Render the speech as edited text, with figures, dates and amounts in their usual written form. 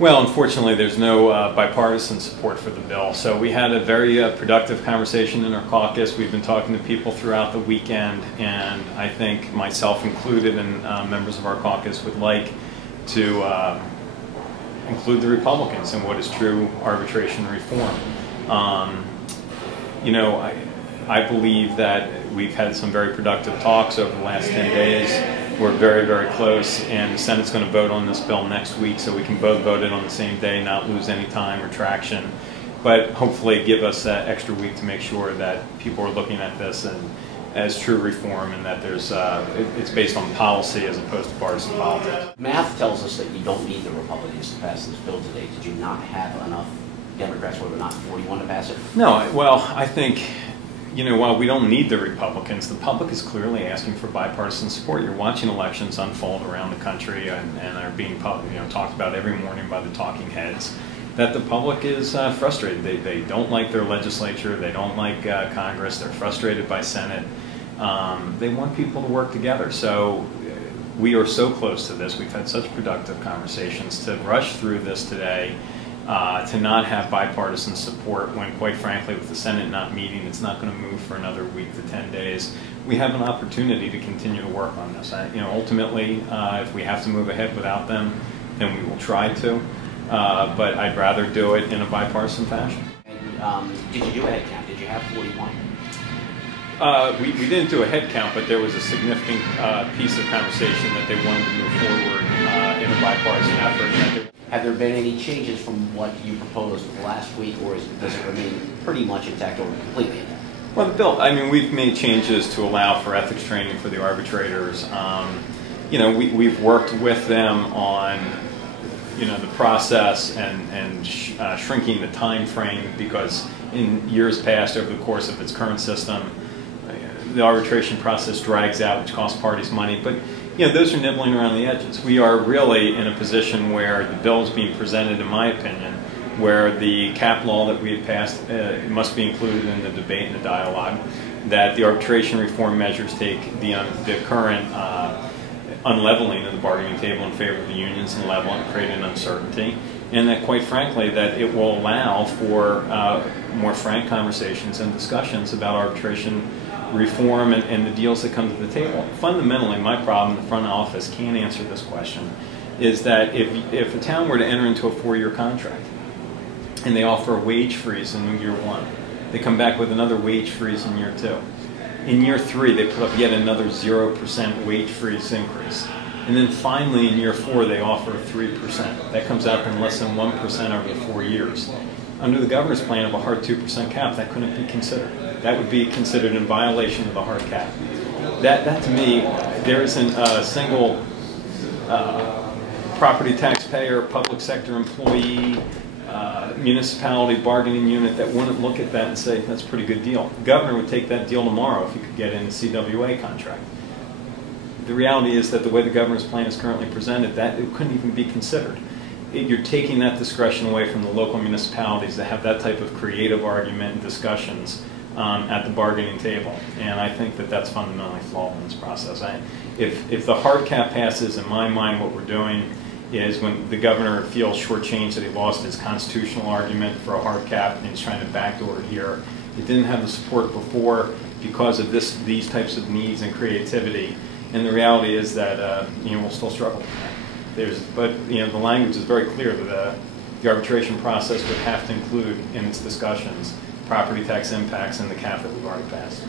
Well, unfortunately, there's no bipartisan support for the bill. So we had a very productive conversation in our caucus. We've been talking to people throughout the weekend, and I think myself included and members of our caucus would like to include the Republicans in what is true arbitration reform. You know, I believe that we've had some very productive talks over the last 10 days. We're very, very close, and the Senate's going to vote on this bill next week, so we can both vote it on the same day, not lose any time or traction, but hopefully give us that extra week to make sure that people are looking at this as true reform, and that there's it's based on policy as opposed to partisan politics. Math tells us that you don't need the Republicans to pass this bill today. Did you not have enough Democrats, whether or not 41, to pass it? No, well, I think, you know, while we don't need the Republicans, the public is clearly asking for bipartisan support. You're watching elections unfold around the country and are being talked about every morning by the talking heads, that the public is frustrated. They don't like their legislature. They don't like Congress. They're frustrated by Senate. They want people to work together. So we are so close to this. We've had such productive conversations. To rush through this today, to not have bipartisan support when, quite frankly, with the Senate not meeting, it's not going to move for another week to 10 days. We have an opportunity to continue to work on this. Ultimately, if we have to move ahead without them, then we will try to. But I'd rather do it in a bipartisan fashion. And did you do a head count? Did you have 41? We didn't do a head count, but there was a significant piece of conversation that they wanted to move forward in a bipartisan effort. Have there been any changes from what you proposed last week, or does it remain pretty much intact or completely intact? Well, the bill, I mean, we've made changes to allow for ethics training for the arbitrators. We've worked with them on, the process and shrinking the time frame, because in years past, over the course of its current system, the arbitration process drags out, which costs parties money. But those are nibbling around the edges. We are really in a position where the bill is being presented, in my opinion, where the cap law that we had passed must be included in the debate and the dialogue, that the arbitration reform measures take the current unleveling of the bargaining table in favor of the unions and level and create an uncertainty, and that, quite frankly, that it will allow for more frank conversations and discussions about arbitration reform and the deals that come to the table. Fundamentally, my problem, the front office can't answer this question, is that if a town were to enter into a 4-year contract and they offer a wage freeze in year 1, they come back with another wage freeze in year 2. In year 3, they put up yet another 0% wage freeze increase. And then finally, in year 4, they offer 3%. That comes out in less than 1% over the 4 years. Under the governor's plan of a hard 2% cap, that couldn't be considered. That would be considered in violation of the hard cap. That to me, there isn't a single property taxpayer, public sector employee, municipality bargaining unit that wouldn't look at that and say, that's a pretty good deal. The governor would take that deal tomorrow if he could get in a CWA contract. The reality is that the way the governor's plan is currently presented, that it couldn't even be considered. You're taking that discretion away from the local municipalities to have that type of creative argument and discussions at the bargaining table. And I think that that's fundamentally flawed in this process. If the hard cap passes, in my mind, what we're doing is, when the governor feels shortchanged that he lost his constitutional argument for a hard cap and he's trying to backdoor it here, he didn't have the support before because of these types of needs and creativity. And the reality is that we'll still struggle with that. But the language is very clear that the arbitration process would have to include in its discussions property tax impacts and the cap that we've already passed.